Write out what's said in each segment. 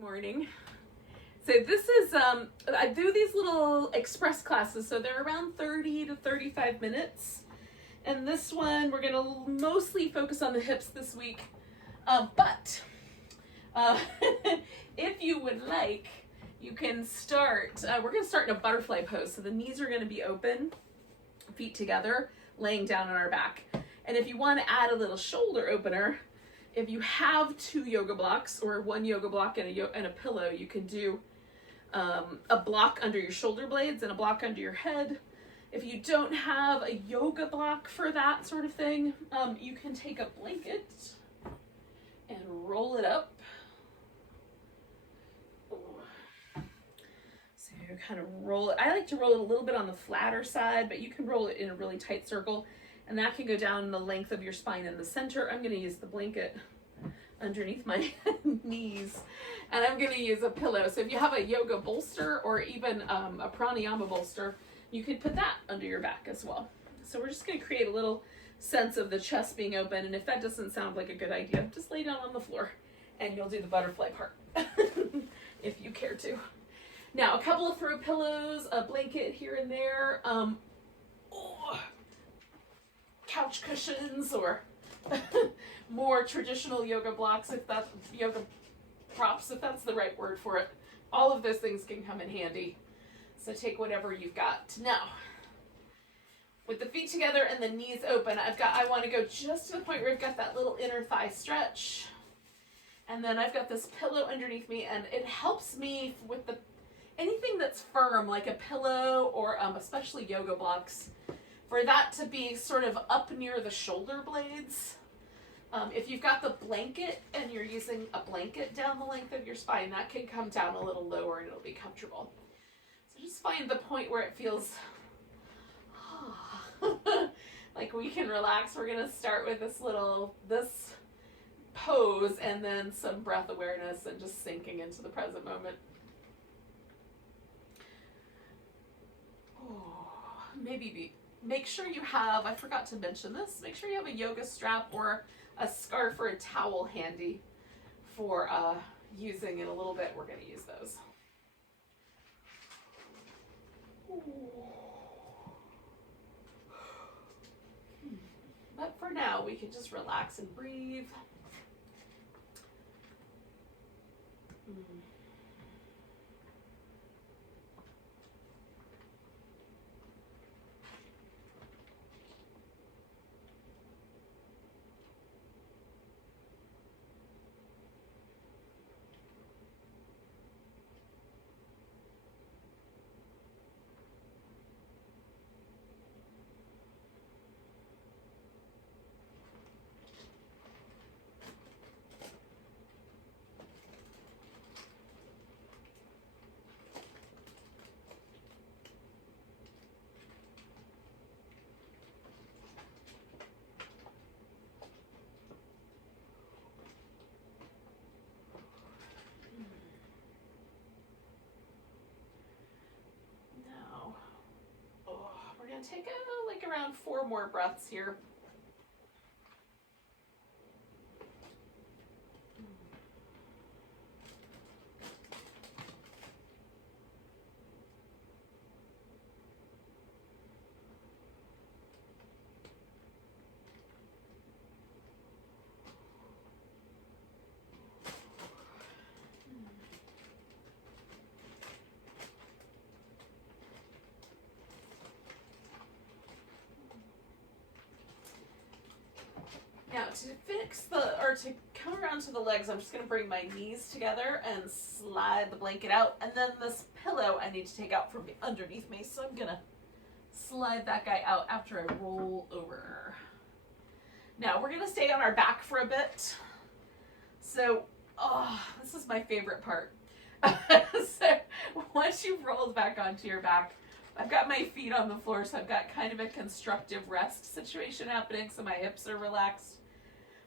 Morning. So this is, I do these little express classes, so they're around 30 to 35 minutes. And this one, we're gonna mostly focus on the hips this week. But if you would like, you can start, we're gonna start in a butterfly pose. So the knees are gonna be open, feet together, laying down on our back. And if you wanna add a little shoulder opener, if you have two yoga blocks or one yoga block and a pillow, you can do a block under your shoulder blades and a block under your head. If you don't have a yoga block for that sort of thing, you can take a blanket and roll it up. So you kind of roll it. I like to roll it a little bit on the flatter side, but you can roll it in a really tight circle. And that can go down the length of your spine in the center. I'm going to use the blanket underneath my knees. And I'm going to use a pillow. So if you have a yoga bolster or even a pranayama bolster, you could put that under your back as well. So we're just going to create a little sense of the chest being open. And if that doesn't sound like a good idea, just lay down on the floor and you'll do the butterfly part if you care to. Now, a couple of throw pillows, a blanket here and there. Couch cushions or more traditional yoga blocks, if that's yoga props, if that's the right word for it. All of those things can come in handy. So take whatever you've got. Now, with the feet together and the knees open, I want to go just to the point where I've got that little inner thigh stretch. And then I've got this pillow underneath me, and it helps me with anything that's firm, like a pillow or especially yoga blocks, for that to be sort of up near the shoulder blades. If you've got the blanket and you're using a blanket down the length of your spine, that can come down a little lower and it'll be comfortable. So just find the point where it feels like we can relax. We're gonna start with this pose and then some breath awareness and just sinking into the present moment. Make sure you have, I forgot to mention this, make sure you have a yoga strap or a scarf or a towel handy for using in a little bit. We're going to use those. But for now, we can just relax and breathe. Take like around 4 more breaths here. Now to come around to the legs, I'm just going to bring my knees together and slide the blanket out. And then this pillow I need to take out from underneath me. So I'm going to slide that guy out after I roll over. Now we're going to stay on our back for a bit. So, this is my favorite part. So once you've rolled back onto your back, I've got my feet on the floor, so I've got kind of a constructive rest situation happening, so my hips are relaxed.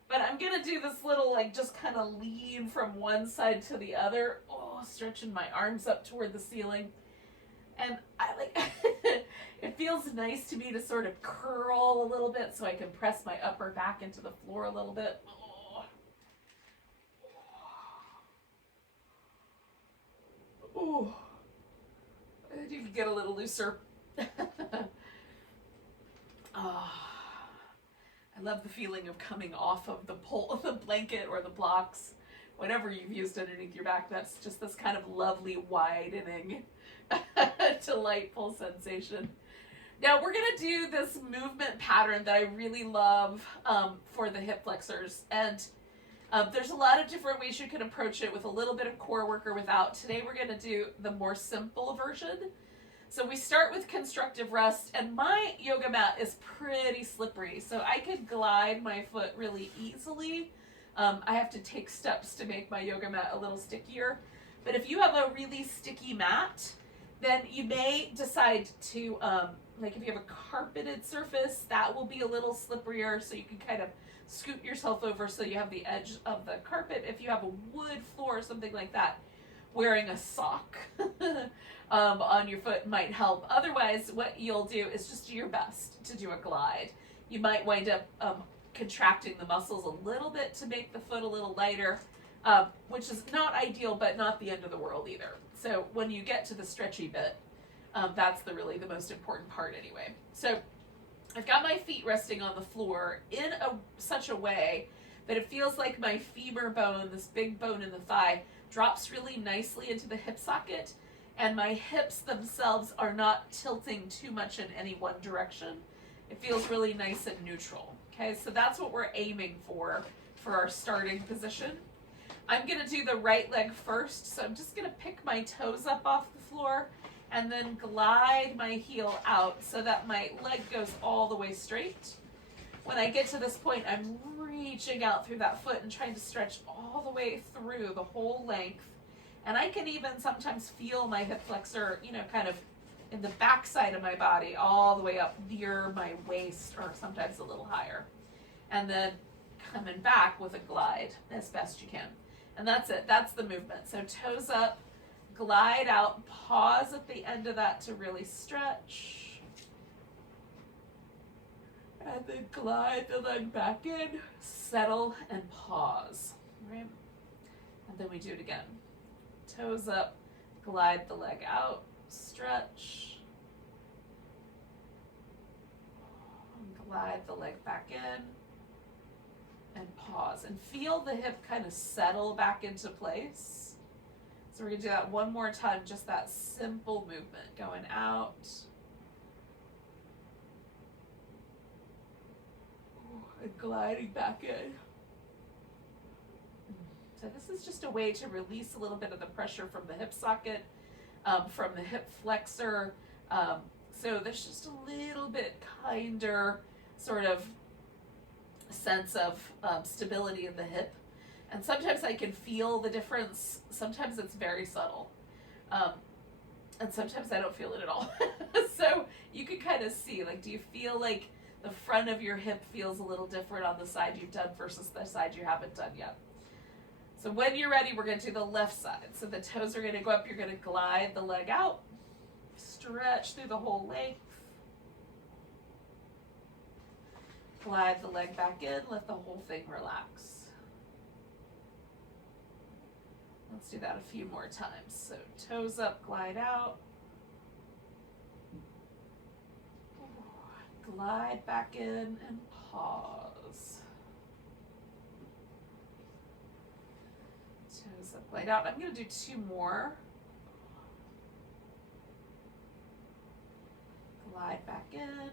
But I'm going to do this little, just kind of lean from one side to the other. Stretching my arms up toward the ceiling. And it feels nice to me to sort of curl a little bit so I can press my upper back into the floor a little bit. Ooh. And you can get a little looser. Oh, I love the feeling of coming off of the blanket or the blocks, whatever you've used underneath your back. That's just this kind of lovely widening, delightful sensation. Now we're gonna do this movement pattern that I really love for the hip flexors, and there's a lot of different ways you can approach it with a little bit of core work or without. Today we're gonna do the more simple version. So we start with constructive rest, and my yoga mat is pretty slippery, so I could glide my foot really easily. I have to take steps to make my yoga mat a little stickier. But if you have a really sticky mat, then you may decide to, like if you have a carpeted surface, that will be a little slipperier, so you can kind of scoot yourself over so you have the edge of the carpet. If you have a wood floor or something like that, wearing a sock on your foot might help. Otherwise, what you'll do is just do your best to do a glide. You might wind up contracting the muscles a little bit to make the foot a little lighter, which is not ideal, but not the end of the world either. So when you get to the stretchy bit, that's really the most important part anyway. So I've got my feet resting on the floor in such a way that it feels like my femur bone, this big bone in the thigh, drops really nicely into the hip socket, and my hips themselves are not tilting too much in any one direction. It feels really nice and neutral. Okay, so that's what we're aiming for our starting position. I'm gonna do the right leg first, so I'm just gonna pick my toes up off the floor and then glide my heel out so that my leg goes all the way straight. When I get to this point, I'm reaching out through that foot and trying to stretch all the way through the whole length. And I can even sometimes feel my hip flexor, kind of in the back side of my body, all the way up near my waist, or sometimes a little higher. And then coming back with a glide as best you can. And that's it. That's the movement. So toes up, glide out, pause at the end of that to really stretch. And then glide the leg back in, settle, and pause. Right? And then we do it again. Toes up, glide the leg out, stretch. Glide the leg back in, and pause. And feel the hip kind of settle back into place. So we're going to do that one more time, just that simple movement, going out. And gliding back in. So this is just a way to release a little bit of the pressure from the hip socket, from the hip flexor. So there's just a little bit kinder sort of sense of stability in the hip. And sometimes I can feel the difference. Sometimes it's very subtle. And sometimes I don't feel it at all. So you can kind of see, do you feel like the front of your hip feels a little different on the side you've done versus the side you haven't done yet? So when you're ready, we're going to do the left side. So the toes are going to go up. You're going to glide the leg out. Stretch through the whole length. Glide the leg back in. Let the whole thing relax. Let's do that a few more times. So toes up, glide out. Glide back in and pause. Toes up, glide out. I'm going to do two more. Glide back in.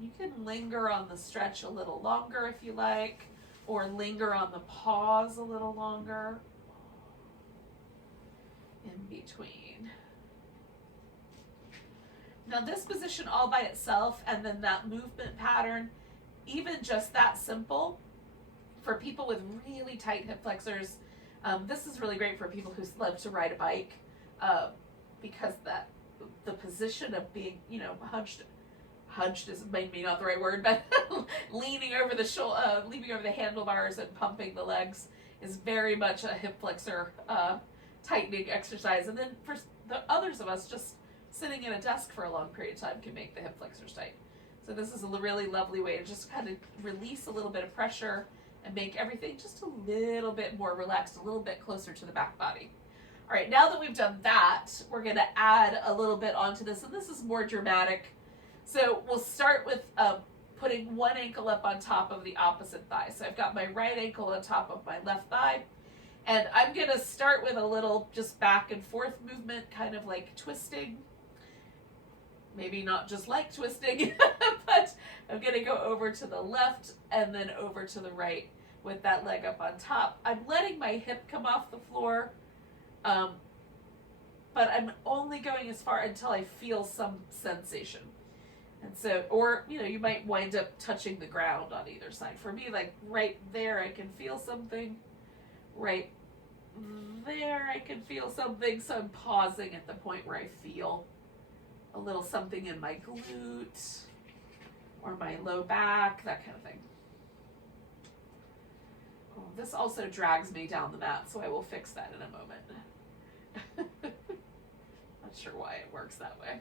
You can linger on the stretch a little longer if you like, or linger on the pause a little longer. In between. Now this position all by itself, and then that movement pattern, even just that simple, for people with really tight hip flexors, this is really great for people who love to ride a bike, because the position of being, hunched is maybe not the right word, but leaning over the handlebars and pumping the legs is very much a hip flexor tightening exercise. And then for the others of us, just sitting at a desk for a long period of time can make the hip flexors tight. So this is a really lovely way to just kind of release a little bit of pressure and make everything just a little bit more relaxed, a little bit closer to the back body. All right, now that we've done that, we're gonna add a little bit onto this, and this is more dramatic. So we'll start with putting one ankle up on top of the opposite thigh. So I've got my right ankle on top of my left thigh, and I'm gonna start with a little just back and forth movement, kind of like twisting. Maybe not just like twisting, but I'm gonna go over to the left and then over to the right with that leg up on top. I'm letting my hip come off the floor, but I'm only going as far until I feel some sensation. And so, or, you know, you might wind up touching the ground on either side. For me, like right there, I can feel something. Right there, I can feel something. So I'm pausing at the point where I feel a little something in my glute or my low back, that kind of thing. Oh, this also drags me down the mat, so I will fix that in a moment. Not sure why it works that way.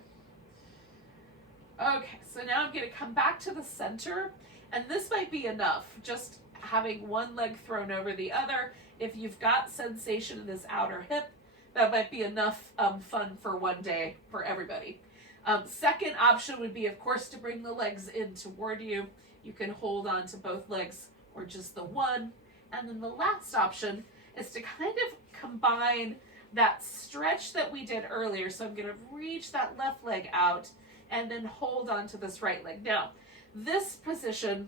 Okay, so now I'm going to come back to the center, and this might be enough, just having one leg thrown over the other. If you've got sensation in this outer hip, that might be enough fun for one day for everybody. Second option would be, of course, to bring the legs in toward you. You can hold on to both legs or just the one. And then the last option is to kind of combine that stretch that we did earlier. So I'm going to reach that left leg out and then hold on to this right leg. Now, this position,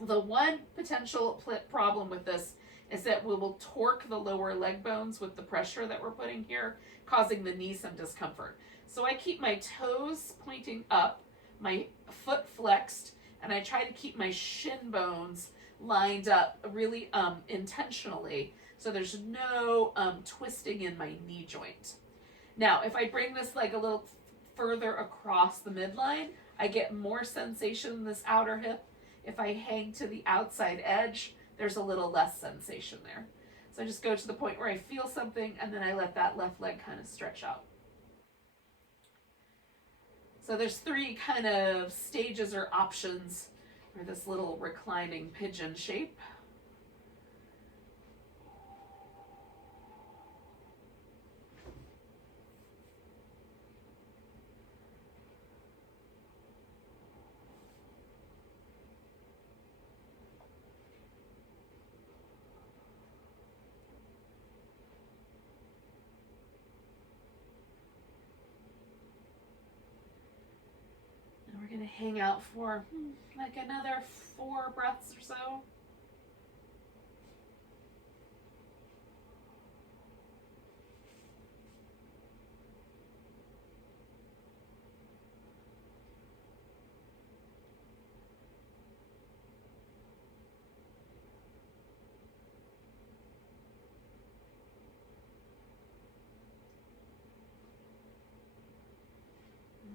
the one potential problem with this is that we will torque the lower leg bones with the pressure that we're putting here, causing the knee some discomfort. So I keep my toes pointing up, my foot flexed, and I try to keep my shin bones lined up really intentionally, so there's no twisting in my knee joint. Now, if I bring this leg a little further across the midline, I get more sensation in this outer hip. If I hang to the outside edge, there's a little less sensation there. So I just go to the point where I feel something, and then I let that left leg kind of stretch out. So there's three kind of stages or options for this little reclining pigeon shape. We're going to hang out for like another 4 breaths or so.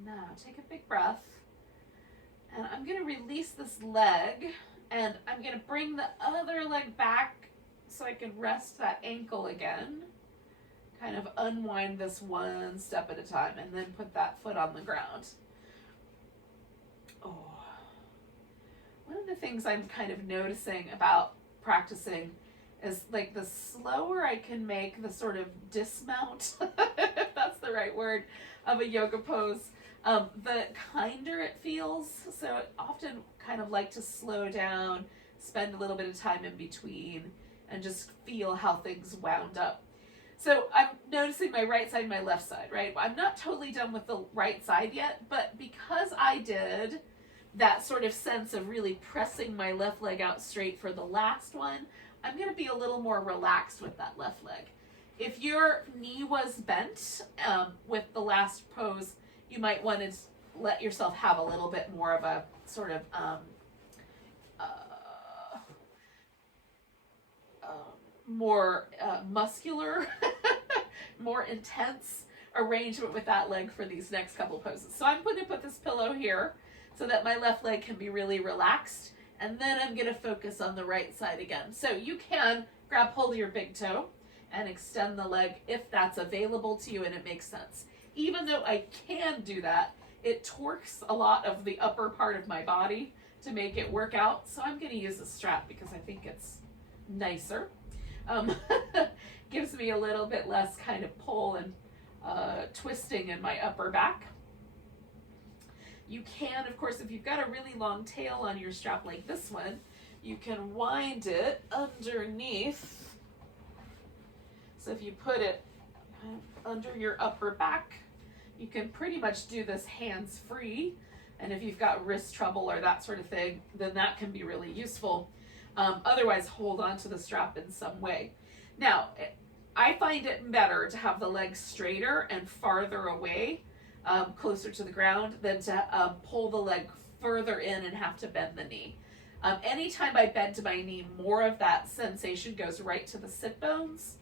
Now take a big breath. And I'm going to release this leg, and I'm going to bring the other leg back so I can rest that ankle again. Kind of unwind this one step at a time, and then put that foot on the ground. Oh. One of the things I'm kind of noticing about practicing is like the slower I can make the sort of dismount, if that's the right word, of a yoga pose, the kinder it feels. So I often kind of like to slow down, spend a little bit of time in between, and just feel how things wound up. So I'm noticing my right side and my left side, right? I'm not totally done with the right side yet, but because I did that sort of sense of really pressing my left leg out straight for the last one, I'm going to be a little more relaxed with that left leg. If your knee was bent with the last pose, you might want to let yourself have a little bit more of a sort of more muscular, more intense arrangement with that leg for these next couple poses. So I'm going to put this pillow here so that my left leg can be really relaxed, and then I'm going to focus on the right side again. So you can grab hold of your big toe and extend the leg if that's available to you and it makes sense. Even though I can do that, it torques a lot of the upper part of my body to make it work out. So I'm going to use a strap because I think it's nicer. Gives me a little bit less kind of pull and twisting in my upper back. You can, of course, if you've got a really long tail on your strap like this one, you can wind it underneath. So if you put it under your upper back, you can pretty much do this hands-free. And if you've got wrist trouble or that sort of thing, then that can be really useful. Otherwise, hold on to the strap in some way. Now, I find it better to have the legs straighter and farther away, closer to the ground, than to pull the leg further in and have to bend the knee. Anytime I bend my knee, more of that sensation goes right to the sit bones.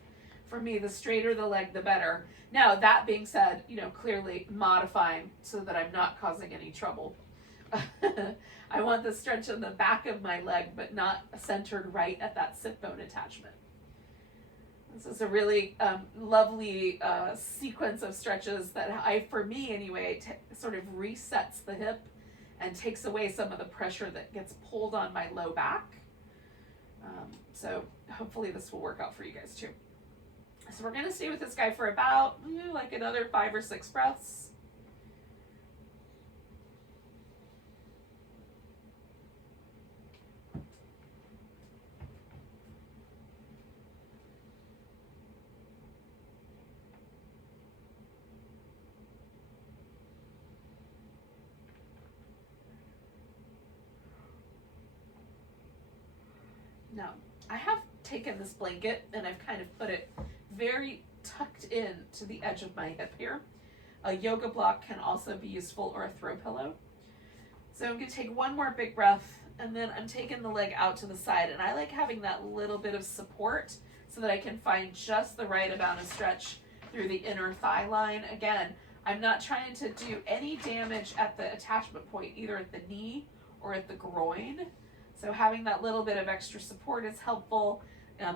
For me, the straighter the leg, the better. Now, that being said, clearly modifying so that I'm not causing any trouble. I want the stretch in the back of my leg, but not centered right at that sit bone attachment. This is a really lovely sequence of stretches that for me anyway, sort of resets the hip and takes away some of the pressure that gets pulled on my low back. So hopefully this will work out for you guys too. So we're going to stay with this guy for about like another 5 or 6 breaths. Now, I have taken this blanket and I've kind of put it very tucked in to the edge of my hip here. A yoga block can also be useful, or a throw pillow. So I'm going to take one more big breath, and then I'm taking the leg out to the side, and I like having that little bit of support so that I can find just the right amount of stretch through the inner thigh line. Again, I'm not trying to do any damage at the attachment point, either at the knee or at the groin. So having that little bit of extra support is helpful.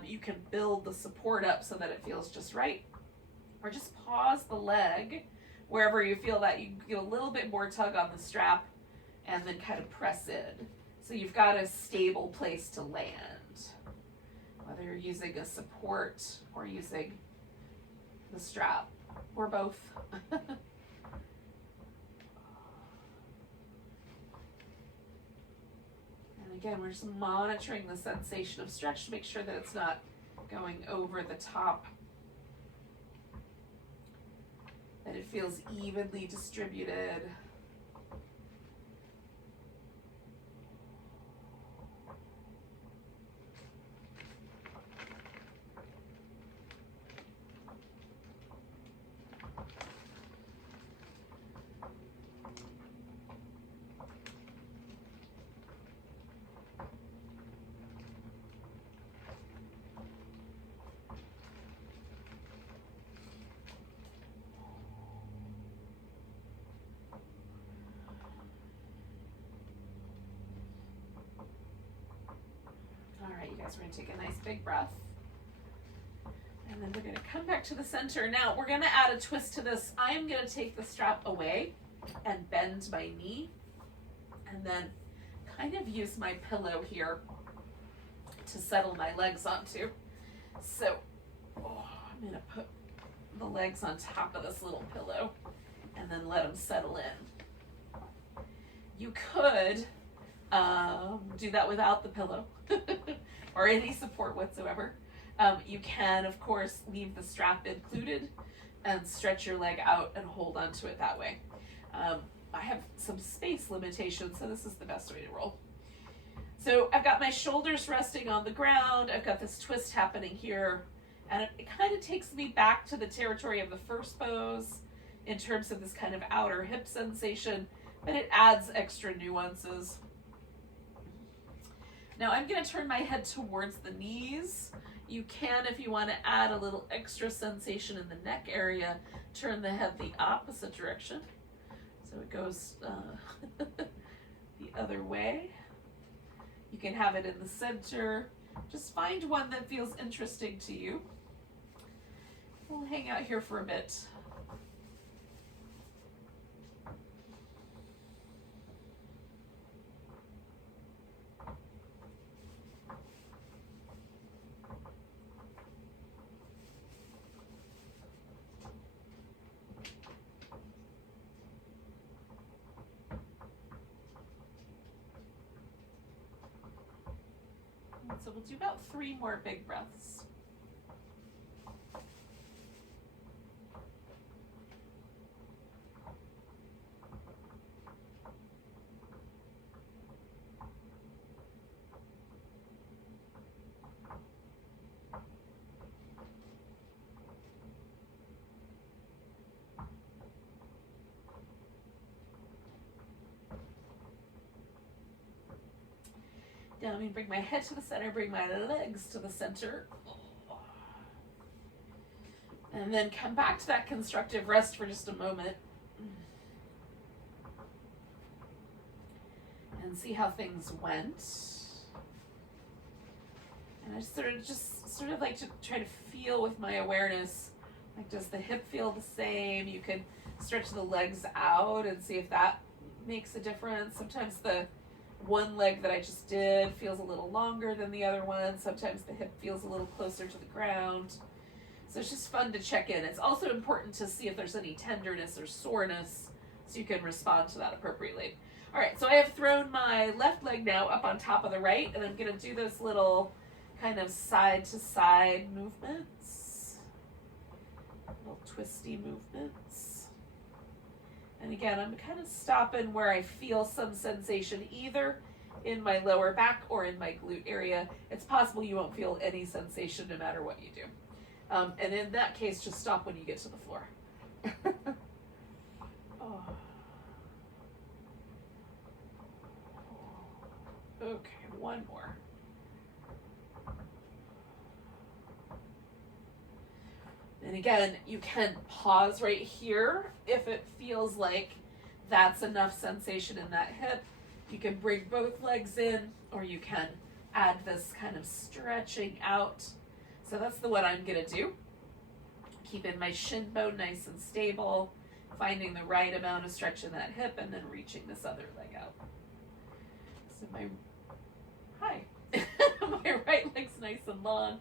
You can build the support up so that it feels just right. Or just pause the leg wherever you feel that you get a little bit more tug on the strap and then kind of press in. So you've got a stable place to land. Whether you're using a support or using the strap, or both. Again, we're just monitoring the sensation of stretch to make sure that it's not going over the top, that it feels evenly distributed. All right, you guys, we're going to take a nice big breath. And then we're going to come back to the center. Now, we're going to add a twist to this. I'm going to take the strap away and bend my knee. And then kind of use my pillow here to settle my legs onto. So, I'm going to put the legs on top of this little pillow and then let them settle in. You could do that without the pillow or any support whatsoever. You can, of course, leave the strap included and stretch your leg out and hold onto it that way. I have some space limitations, so this is the best way to roll. So I've got my shoulders resting on the ground. I've got this twist happening here, and it kind of takes me back to the territory of the first pose in terms of this kind of outer hip sensation, but it adds extra nuances. Now I'm going to turn my head towards the knees. You can, if you want to add a little extra sensation in the neck area, turn the head the opposite direction. So it goes the other way. You can have it in the center. Just find one that feels interesting to you. We'll hang out here for a bit. So we'll do about 3 more big breaths. Now I'm going to bring my head to the center, bring my legs to the center. And then come back to that constructive rest for just a moment. And see how things went. And I sort of like to try to feel with my awareness, like, does the hip feel the same? You can stretch the legs out and see if that makes a difference. Sometimes the one leg that I just did feels a little longer than the other one. Sometimes the hip feels a little closer to the ground. So it's just fun to check in. It's also important to see if there's any tenderness or soreness so you can respond to that appropriately. All right, so I have thrown my left leg now up on top of the right, and I'm going to do those little kind of side to side movements, little twisty movements. And again, I'm kind of stopping where I feel some sensation either in my lower back or in my glute area. It's possible you won't feel any sensation no matter what you do. And in that case, just stop when you get to the floor. Oh. Okay, one more. And again, you can pause right here if it feels like that's enough sensation in that hip. You can bring both legs in, or you can add this kind of stretching out. So that's the one I'm gonna do. Keeping my shin bone nice and stable, finding the right amount of stretch in that hip, and then reaching this other leg out. So my right leg's nice and long.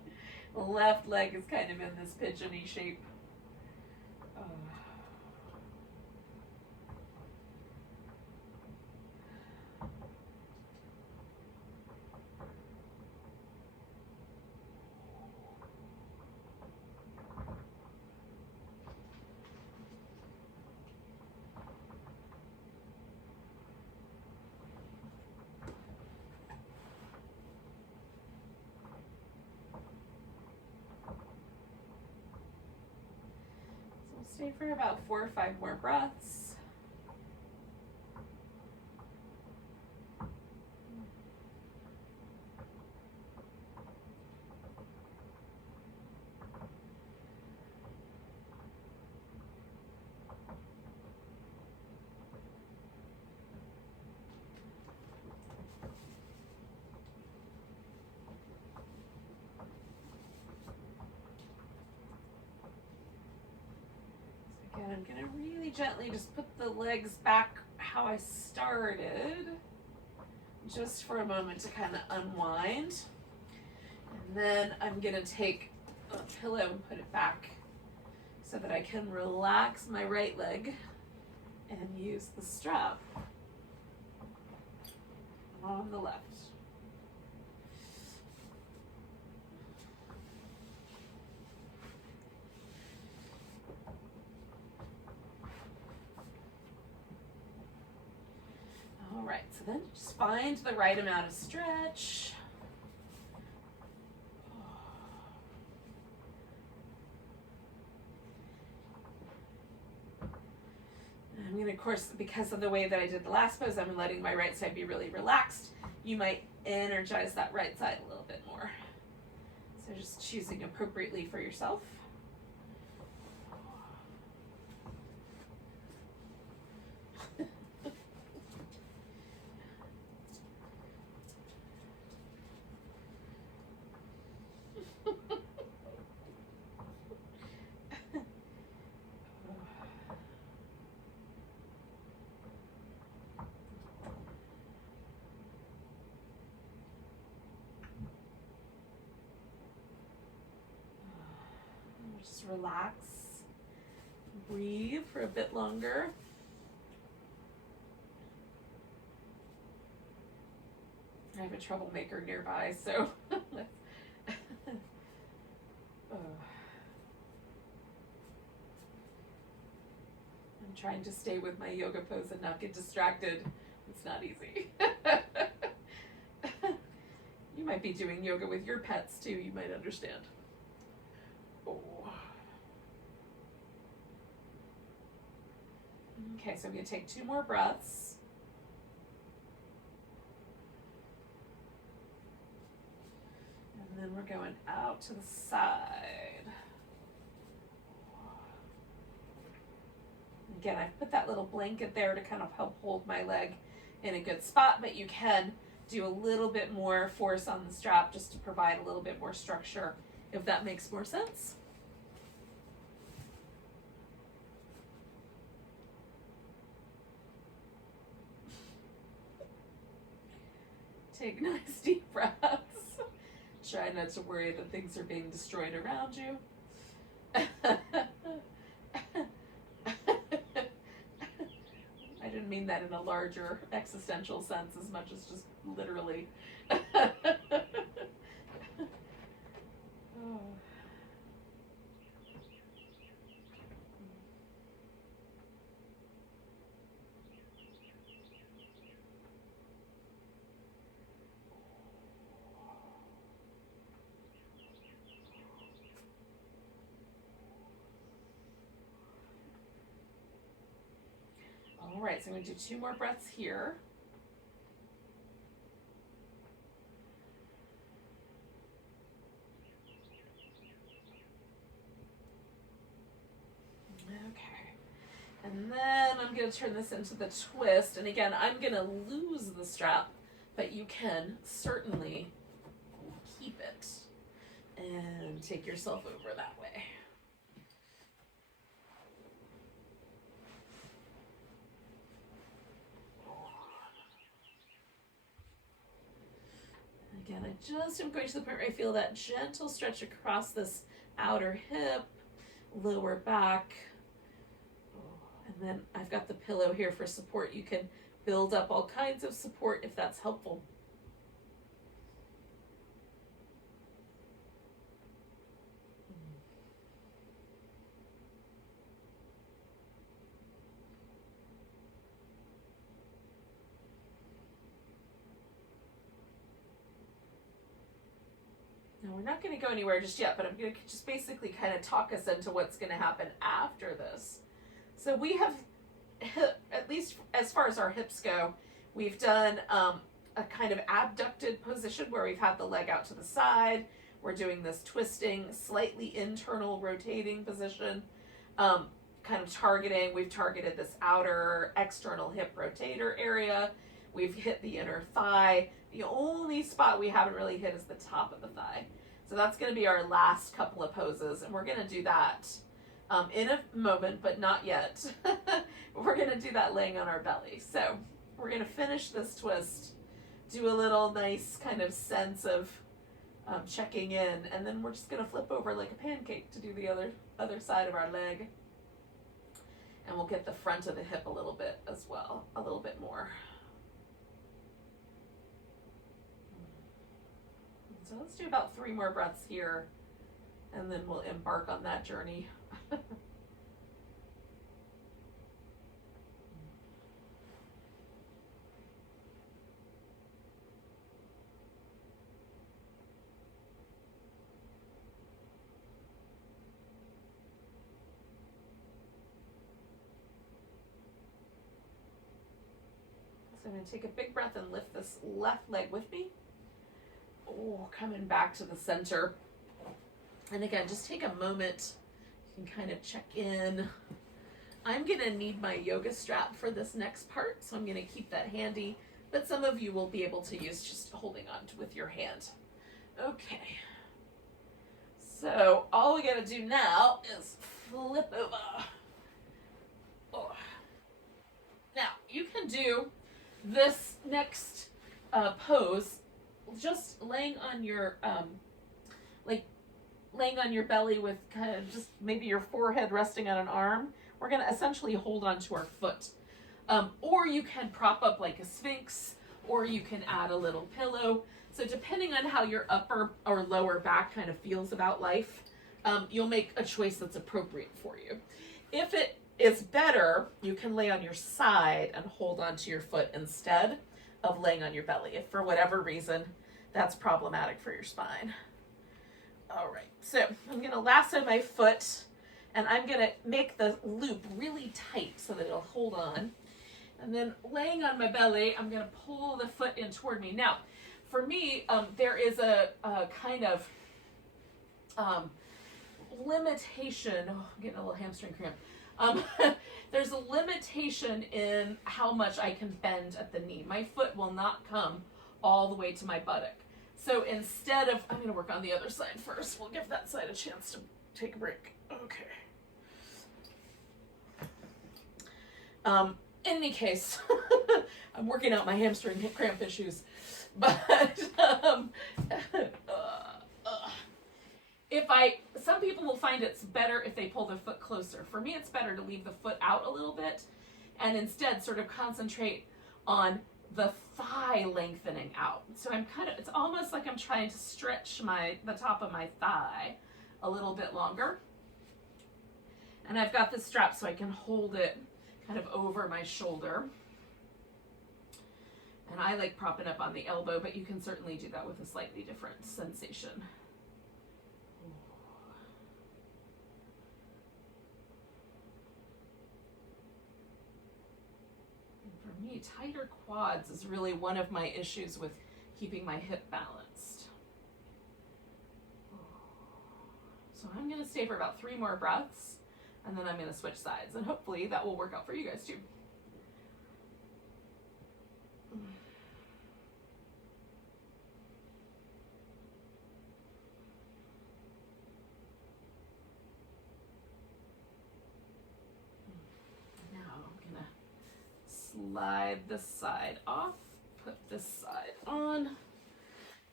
The left leg is kind of in this pigeony shape. Stay for about 4 or 5 more breaths. I'm going to really gently just put the legs back how I started, just for a moment to kind of unwind. And then I'm going to take a pillow and put it back so that I can relax my right leg and use the strap on the left. All right, so then just find the right amount of stretch. I'm going to, of course, because of the way that I did the last pose, I'm letting my right side be really relaxed. You might energize that right side a little bit more. So just choosing appropriately for yourself. Just relax, breathe for a bit longer. I have a troublemaker nearby, so I'm trying to stay with my yoga pose and not get distracted. It's not easy. You might be doing yoga with your pets too. You might understand. Oh. Okay, so I'm going to take 2 more breaths. And then we're going out to the side. Again, I've put that little blanket there to kind of help hold my leg in a good spot, but you can do a little bit more force on the strap just to provide a little bit more structure, if that makes more sense. Take nice deep breaths. Try not to worry that things are being destroyed around you. I didn't mean that in a larger existential sense as much as just literally. Oh. All right, so I'm going to do 2 more breaths here. Okay, and then I'm going to turn this into the twist, and again, I'm going to lose the strap, but you can certainly keep it and take yourself over that way. Again, I just am going to the point where I feel that gentle stretch across this outer hip, lower back. And then I've got the pillow here for support. You can build up all kinds of support if that's helpful. Now we're not going to go anywhere just yet, but I'm going to just basically kind of talk us into what's going to happen after this. So we have, at least as far as our hips go, we've done a kind of abducted position where we've had the leg out to the side. We're doing this twisting, slightly internal rotating position, kind of targeting. We've targeted this outer external hip rotator area. We've hit the inner thigh. The only spot we haven't really hit is the top of the thigh. So that's going to be our last couple of poses, and we're going to do that in a moment, but not yet. We're going to do that laying on our belly. So we're going to finish this twist, do a little nice kind of sense of checking in, and then we're just going to flip over like a pancake to do the other side of our leg. And we'll get the front of the hip a little bit as well, a little bit more. So let's do about 3 more breaths here, and then we'll embark on that journey. So I'm going to take a big breath and lift this left leg with me. Oh, coming back to the center. And again, just take a moment. You can kind of check in. I'm going to need my yoga strap for this next part, so I'm going to keep that handy. But some of you will be able to use just holding on to with your hand. Okay. So all we got to do now is flip over. Oh. Now, you can do this next pose just laying on your laying on your belly with kind of just maybe your forehead resting on an arm. We're going to essentially hold on to our foot. Or you can prop up like a sphinx, or you can add a little pillow. So depending on how your upper or lower back kind of feels about life, you'll make a choice that's appropriate for you. If it is better, you can lay on your side and hold onto your foot instead of laying on your belly. If for whatever reason that's problematic for your spine. All right, so I'm gonna lasso my foot and I'm gonna make the loop really tight so that it'll hold on. And then laying on my belly, I'm gonna pull the foot in toward me. Now, for me, there is a kind of limitation. Oh, I'm getting a little hamstring cramp. There's a limitation in how much I can bend at the knee. My foot will not come all the way to my buttock. So instead of, I'm going to work on the other side first. We'll give that side a chance to take a break. Okay. In any case, I'm working out my hamstring cramp issues. But some people will find it's better if they pull their foot closer. For me, it's better to leave the foot out a little bit and instead sort of concentrate on the thigh lengthening out. So it's almost like I'm trying to stretch the top of my thigh a little bit longer. And I've got this strap so I can hold it kind of over my shoulder. And I like propping up on the elbow, but you can certainly do that with a slightly different sensation. And for me, tighter quads is really one of my issues with keeping my hip balanced. So I'm going to stay for about 3 more breaths, and then I'm going to switch sides, and hopefully that will work out for you guys too. Slide this side off, put this side on,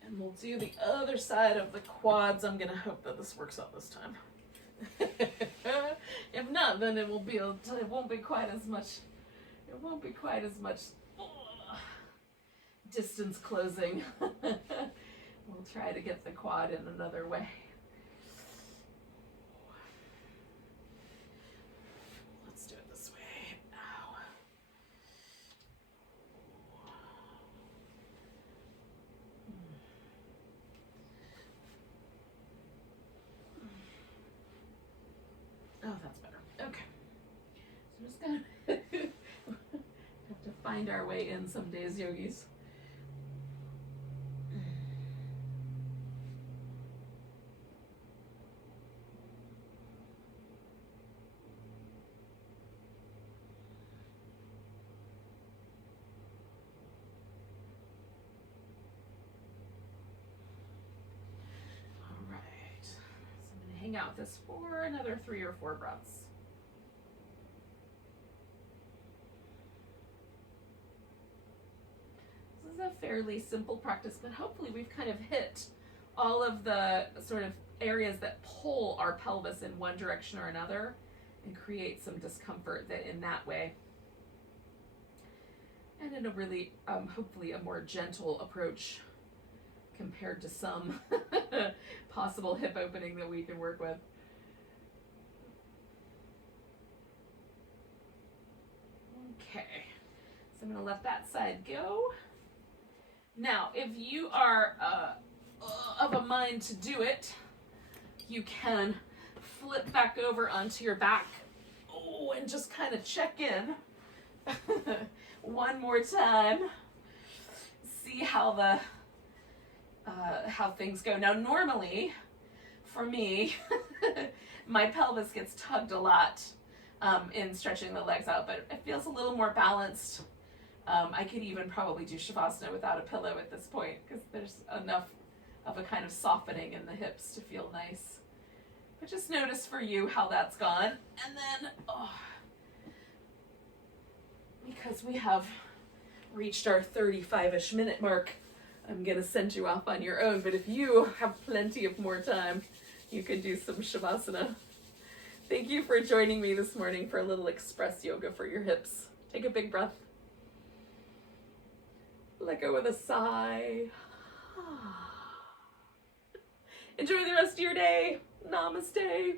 and we'll do the other side of the quads. I'm gonna hope that this works out this time. If not, then it won't be quite as much distance closing. We'll try to get the quad in another way. Let's do it this way. Ow. Oh, that's better. Okay. So I'm just gonna have to find our way in some days, yogis. Hang out with this for another 3 or 4 breaths. This is a fairly simple practice, but hopefully we've kind of hit all of the sort of areas that pull our pelvis in one direction or another and create some discomfort that in that way. And in a really, hopefully a more gentle approach compared to some possible hip opening that we can work with. Okay, so I'm going to let that side go. Now, if you are of a mind to do it, you can flip back over onto your back and just kind of check in one more time. See how things go. Now, normally, for me, my pelvis gets tugged a lot in stretching the legs out, but it feels a little more balanced. I could even probably do Shavasana without a pillow at this point because there's enough of a kind of softening in the hips to feel nice. But just notice for you how that's gone. And then, because we have reached our 35-ish minute mark, I'm going to send you off on your own, but if you have plenty of more time, you can do some Shavasana. Thank you for joining me this morning for a little express yoga for your hips. Take a big breath. Let go with a sigh. Enjoy the rest of your day. Namaste.